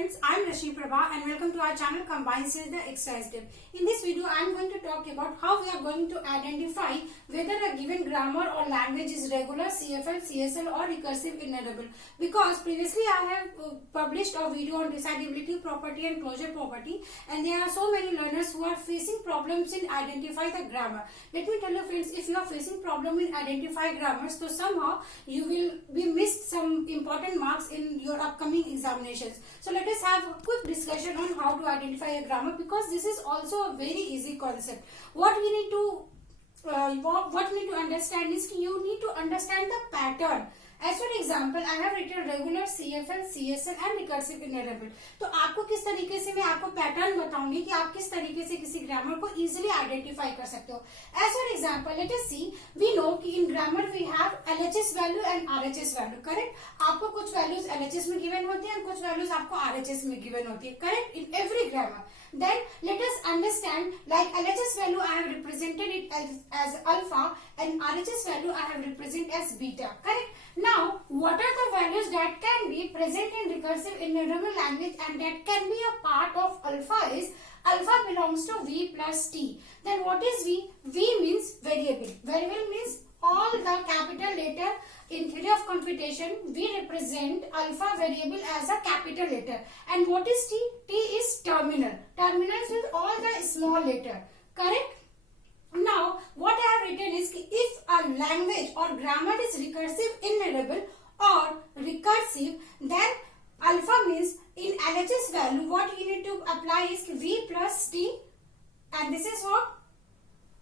friends, I am Rashmi Prabha and welcome to our channel Combined Series the Exercise Tip. In this video, I am going to talk about how we are going to identify whether a given grammar or language is regular, CFL, CSL or recursive enumerable. Because previously I have published a video on decidability property and closure property, and there are so many learners who are facing problems in identify the grammar. Let me tell you friends, if you are facing problem in identify grammars, so somehow you will be missed some important marks in your upcoming examinations. So let us have a quick discussion on how to identify a grammar, because this is also a very easy concept. What we need to understand is you need to understand the pattern. As for example, I have written regular, CFL, CSL and recursive enumerable. तो आपको किस तरीके से मैं आपको पैटर्न बताऊंगी कि आप किस तरीके से किसी ग्रामर को इजीली आइडेंटिफाई कर सकते हो. As for example, let us see. We know कि in grammar we have LHS value and RHS value. Correct? आपको कुछ values LHS में given होती हैं, कुछ values आपको RHS में given होती है. Correct? In every grammar. Then let us understand, like LHS value I have represented it as alpha and RHS value I have represented as beta. Correct? Now, what are the values that can be present in recursive enumerable language and that can be a part of alpha is alpha belongs to V plus T. Then what is V? V means variable. Variable means all the capital letter. In theory of computation, we represent alpha variable as a capital letter. And what is T? T is terminal. Terminal is all the small letter. Correct? Now, what I have written is if a language or grammar is recursive enumerable or recursive, then alpha means in LHS value, what you need to apply is V plus T, and this is what?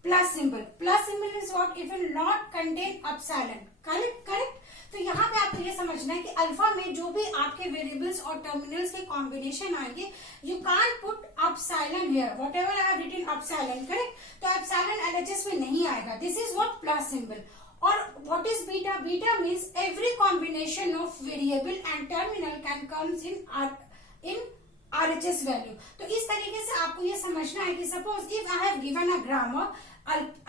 Plus symbol. Plus symbol is what? It will not contain epsilon. Correct. तो यहाँ पे आपको ये समझना है कि अल्फा में जो भी आपके वेरिएबल्स और टर्मिनल्स के कॉम्बिनेशन आएंगे, you can't put epsilon here. Whatever I have written epsilon, correct. तो एप्सिलॉन एलएचएस में नहीं आएगा. This is what plus symbol. और what is beta? Beta means every combination of variable and terminal can comes in RHS value. तो इस तरीके से आपको ये समझना है कि suppose if I have given a grammar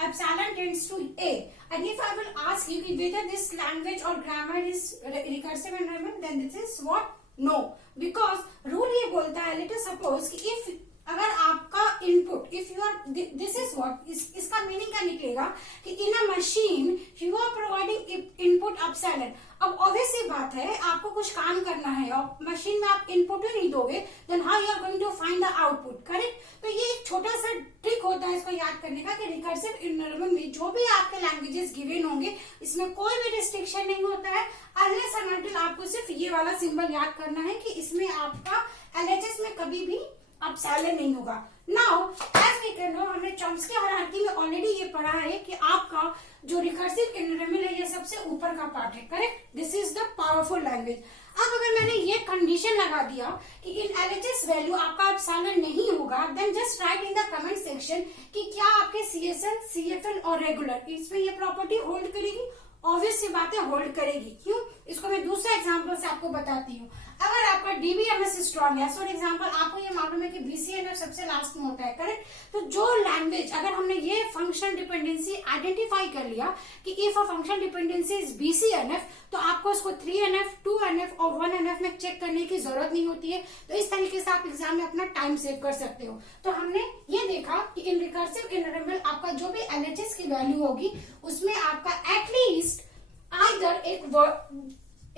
epsilon tends to A, and if I will ask you whether this language or grammar is recursive enumerable, then this is what? No, because rule ये बोलता है, let us suppose कि if अगर आपका input if you are this is what, इसका meaning क्या निकलेगा कि in a machine you are providing input epsilon. अब ऑब्वियस सी बात है, आपको कुछ काम करना है और मशीन में आप इनपुट ही नहीं दोगे, then how you are going to find the output. Correct. तो ये एक छोटा सा ट्रिक होता है इसको याद करने का कि रिकर्सिव इनुमरेबल में जो भी आपके लैंग्वेजेस गिवन होंगे, इसमें कोई भी रिस्ट्रिक्शन नहीं होता है. अनलेस एंड अनटिल आपको सिर्फ ये वाला सिंबल याद करना है कि इसमें आपका एलएचएस में कभी भी एप्सिलॉन नहीं होगा. Now as we can know, हमने चॉम्स्की हायरार्की में ऑलरेडी ये पढ़ा है कि आपका जो रिकर्सिव इनुमरेबल है ये सबसे ऊपर का पार्ट है. Correct. This is the powerful language. अब अगर मैंने ये कंडीशन लगा दिया कि इन एलएचएस वैल्यू आपका एप्सिलॉन नहीं होगा, then just write in the comment section कि क्या आपके सीएसएल, सीएफएल और रेगुलर इसमें ये प्रॉपर्टी होल्ड करेगी. ऑब्वियस सी बात है, होल्ड करेगी. क्यों? इसको मैं दूसरा एग्जांपल से आपको बताती हूँ. अगर आपका डीबीएमएस स्ट्रॉन्ग है, फॉर एग्जांपल आपको ये मालूम है कि बीसीएनएफ सबसे लास्ट में होता है. करेक्ट. तो जो लैंग्वेज, अगर हमने ये फंक्शन डिपेंडेंसी आइडेंटिफाई कर लिया कि if a function dependency is BCNF, तो आपको उसको 3NF, 2NF और 1NF में चेक करने की जरूरत नहीं होती है. तो इस तरीके से आप एग्जाम में अपना टाइम सेव कर सकते हो. तो हमने ये देखा कि इन रिकर्सिव इनुमरेबल आपका जो भी एलएचएस की वैल्यू होगी उसमें आपका एटलीस्ट आइदर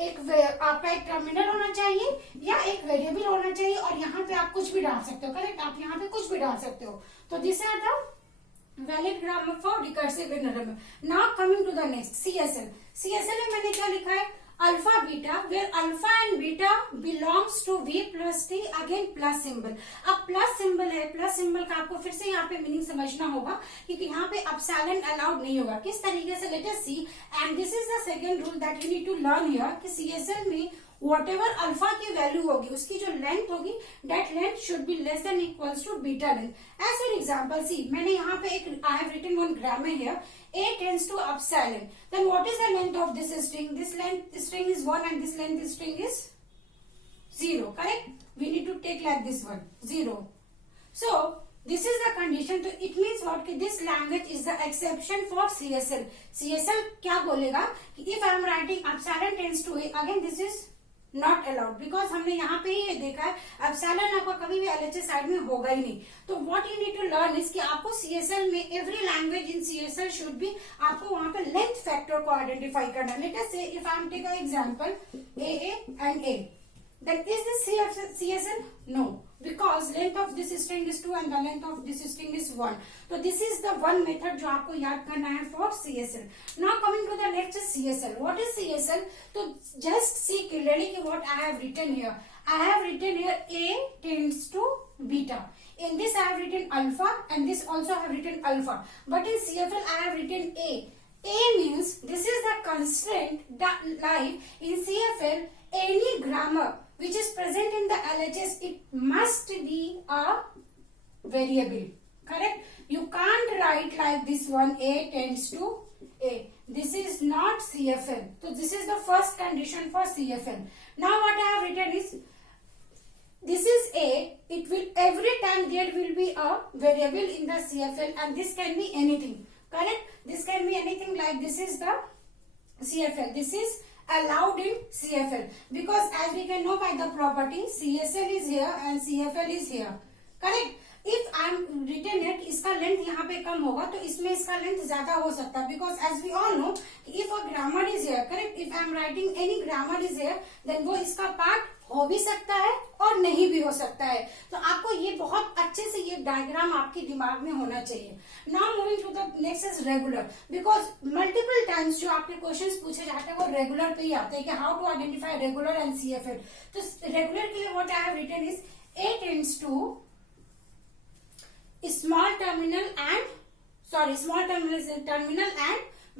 आपका एक टर्मिनल होना चाहिए या एक वेरिएबल होना चाहिए, और यहाँ पे आप कुछ भी डाल सकते हो. करेक्ट. आप यहाँ पे कुछ भी डाल सकते हो. तो this are the valid grammar for recursive enumerable. Now coming to the next, CSL. CSL में मैंने क्या लिखा है? Alpha beta, where alpha and beta belongs to V plus T, again plus symbol. अब प्लस सिंबल है, plus symbol का आपको फिर से यहाँ पे मीनिंग समझना होगा क्योंकि यहाँ पे एप्सिलॉन अलाउड नहीं होगा. किस तरीके से? Let us see. And this is the second rule that you need to learn here कि सीएसएल में whatever अल्फा की वैल्यू होगी उसकी जो लेंथ होगी, that length should be less than equals to beta length. As for example, see, मैंने यहाँ पे एक I have written one grammar here. A tends to epsilon. Then what is the length of this string? This length string is 1 and this length string is 0. Correct? We need to take like this one, 0. So this is the condition. So it means what? कि this language is the exception for CSL. CSL क्या बोलेगा कि if I am writing epsilon tends to A, again this is not allowed, because हमने यहाँ पे ही ये देखा है एप्सिलॉन आपका कभी भी एलएचएस साइड में होगा ही नहीं। तो what you need to learn is कि आपको सीएसएल में every language in CSL should be, आपको वहां पे लेंथ फैक्टर को आइडेंटिफाई करना। Let us say if I am take a example A and A, then is this CSL? No, because length of this string is 2 and the length of this string is 1. So this is the one method जो आपको याद करना है for CSL. Now coming to the next is CSL. What is CSL? So just see clearly what I have written here. I have written here A tends to beta. In this I have written alpha and this also I have written alpha. But in CFL I have written A. A means this is the constraint that lies in CFL. Any grammar which is present in the LHS, it must be a variable. Correct? You can't write like this one, A tends to A. This is not CFL. So this is the first condition for CFL. Now what I have written is, this is A. It will, every time there will be a variable in the CFL and this can be anything. Correct? This can be anything like this is the CFL. This is allowed in CFL because as we can know by the property CSL is here and CFL is here. Correct? If I am written it, इसका लेंथ यहाँ पे कम होगा तो इसमें इसका लेंथ ज्यादा हो सकता है, because as we all know if a grammar is here, correct, if I am writing any grammar is here, then वो इसका पार्ट हो भी सकता है और नहीं भी हो सकता है। तो आपको ये बहुत अच्छे से ये डायग्राम आपके दिमाग में होना चाहिए। Now moving to the next is regular, because multiple times जो आपके क्वेश्चंस पूछे जाते हैं वो रेगुलर पे ही आते हैं कि how to identify regular and CFL. तो रेगुलर के लिए what I have written is a tends to small terminal and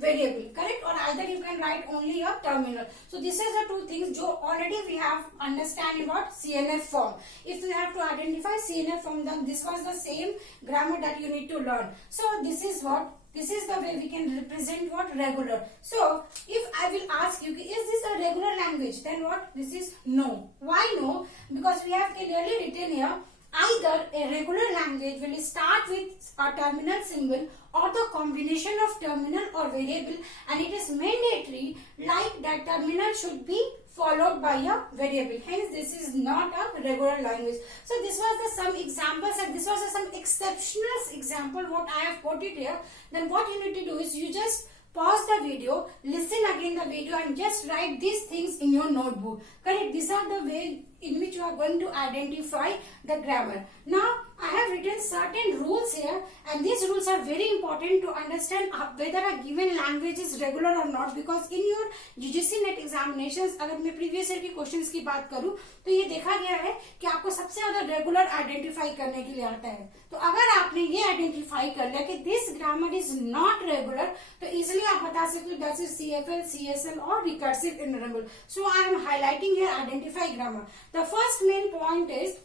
variable, correct? Or either you can write only a terminal. So this is the two things जो already we have understand about CNF form. If you have to identify CNF form, then this was the same grammar that you need to learn. So this is the way we can represent what regular. So if I will ask you, is this a regular language? Then what? This is no. Why no? Because we have clearly written here, either a regular language will start with a terminal symbol or the combination of terminal or variable, and it is mandatory like that terminal should be followed by a variable. Hence this is not a regular language. So this was the some examples and this was some exceptional example what I have put it here. Then what you need to do is you just pause the video, listen again the video and just write these things in your notebook. Correct? These are the way in which you are going to identify the grammar. Now I have written certain rules here and these rules are very important to understand whether a given language is regular or not, because in your UGC NET examinations अगर मैं previous year के questions की बात करूं तो ये देखा गया है कि आपको सबसे ज्यादा रेगुलर आइडेंटिफाई करने के लिए आता है। तो अगर आपने ये आइडेंटिफाई कर लिया कि this grammar is not regular तो इजिली आप बता सकते हो दैट इज CFL, CSL और recursive enumerable. So I am highlighting here identify grammar. The first main point is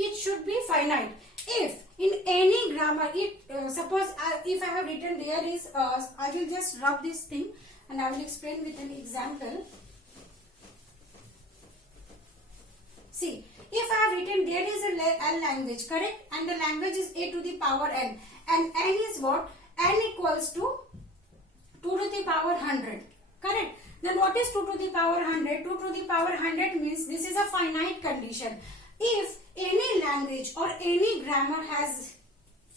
it should be finite. If in any grammar, suppose if I have written there is, I will just rub this thing and I will explain with an example. See, if I have written there is a L language, correct, and the language is a to the power n, and n is what? N equals to 2 to the power 100, correct? Then what is 2 to the power 100? 2 to the power 100 means this is a finite condition. If any language or any grammar has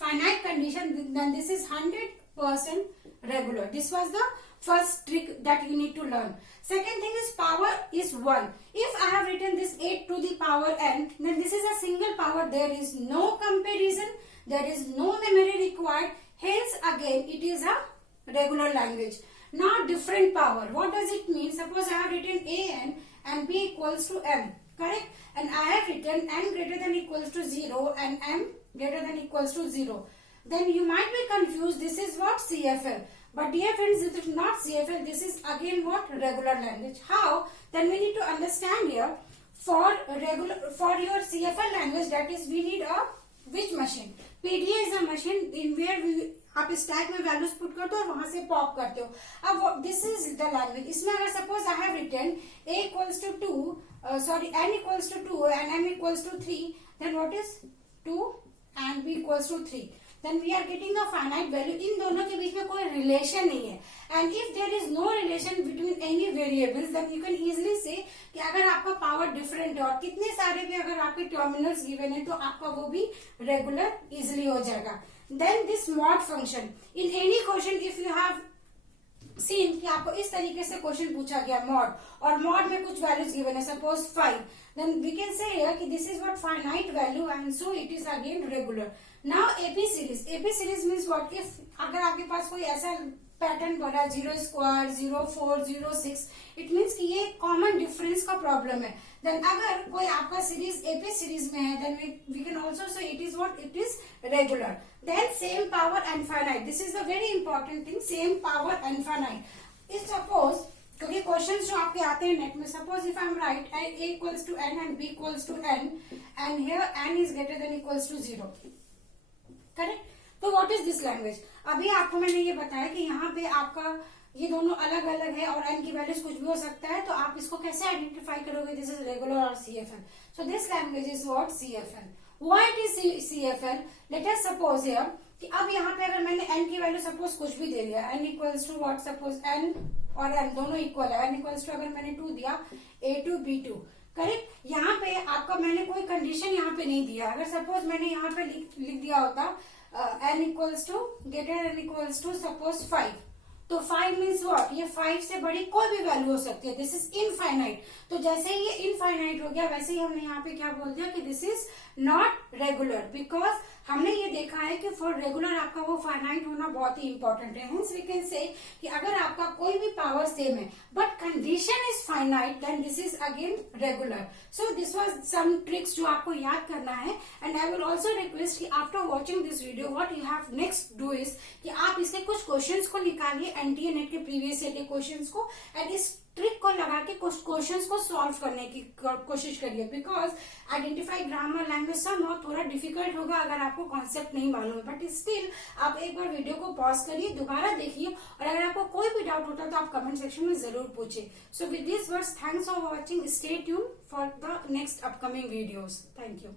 finite condition, then this is 100% regular. This was the first trick that you need to learn. Second thing is power is 1. If I have written this 8 to the power n, then this is a single power. There is no comparison. There is no memory required. Hence again it is a regular language. Now different power. What does it mean? Suppose I have written an and b equals to m. Correct? And I have written n greater than equals to 0 and m greater than equals to 0. Then you might be confused. This is what? CFL. But dear friends, this is not CFL. This is again what? Regular language. How? Then we need to understand here for your CFL language, that is we need a which machine? PDA is a machine in where आप स्टैक में values put करते हो और वहां से पॉप करते हो। अब दिस इज द लैंग्वेज। इसमें अगर suppose I have written a equals to 2, n equals to 2 and m equals to 3, then what is 2 and b equals to 3? Then we are getting the finite value. इन दोनों के बीच में कोई relation नहीं है, and if there is no relation between any variables then you can easily say कि अगर आपका पावर डिफरेंट है और कितने सारे भी अगर आपके टर्मिनल्स गिवन है तो आपका वो भी रेगुलर इजिली हो जाएगा। Then this mod function in any question if you have seen कि आपको इस तरीके से क्वेश्चन पूछा गया मॉड, और मॉड में कुछ वैल्यूज गिवन है suppose 5, then we can say here कि this is what finite value and so it is again regular. Now AP series, AP series means what, if अगर आपके पास कोई ऐसा पैटर्न बना 0 स्क्वायर 0 4 0 6, इट मीन्स कि ये कॉमन डिफरेंस का प्रॉब्लम है। देन अगर कोई आपका सीरीज एपी सीरीज में है then we can also say it is what, it is regular. Then same power and finite, this is a very important thing, same power and finite. If suppose, क्योंकि question जो आपके आते हैं NET में, suppose if I am write a equals to n and b equals to n and here n is greater than equals to 0, correct. तो what is this language? अभी आपको मैंने ये बताया कि यहाँ पे आपका ये दोनों अलग अलग है और n की वैल्यूज कुछ भी हो सकता है, तो आप इसको कैसे आइडेंटिफाई करोगे दिस इज रेगुलर और CFL? So this language is what, CFL। Why it is CFL? Let us suppose here कि अब यहाँ पे अगर मैंने n की वैल्यू सपोज कुछ भी दे दिया, n equals to what, suppose n और n दोनों इक्वल है, n इक्वल्स टू अगर मैंने 2 दिया a2 b2, करेक्ट। यहाँ पे आपका मैंने कोई कंडीशन यहाँ पे नहीं दिया। अगर सपोज मैंने यहाँ पे लिख दिया होता n equals to greater n equals to suppose 5, तो 5 मीन्स व्हाट, ये 5 से बड़ी कोई भी वैल्यू हो सकती है, दिस इज इनफाइनाइट। तो जैसे ही ये इनफाइनाइट हो गया वैसे ही हमने यहाँ पे क्या बोल दिया कि this is not regular, because हमने ये देखा है कि फॉर रेगुलर आपका वो फाइनाइट होना बहुत ही इंपॉर्टेंट है। हेंस वी कैन से कि अगर आपका कोई भी पावर सेम है but condition is finite then this is again regular. So this was some tricks जो आपको याद करना है, and I will also request कि after watching this video what you have next do is कि आप इसके कुछ क्वेश्चंस को निकालिए, एनटीए नेट के प्रीवियस ईयर के क्वेश्चंस को, एंड इस ट्रिक को लगा के कुछ क्वेश्चंस को सॉल्व करने की कोशिश करिए, बिकॉज आइडेंटिफाई ग्रामर लैंग्वेज सम थोड़ा डिफिकल्ट होगा अगर आपको कॉन्सेप्ट नहीं मालूम है, बट स्टिल आप एक बार वीडियो को पॉज करिए, दोबारा देखिए, और अगर आपको कोई भी डाउट होता है तो आप कमेंट सेक्शन में जरूर पूछिए। So with this words, thanks for watching, stay tune for the next upcoming videos. Thank you.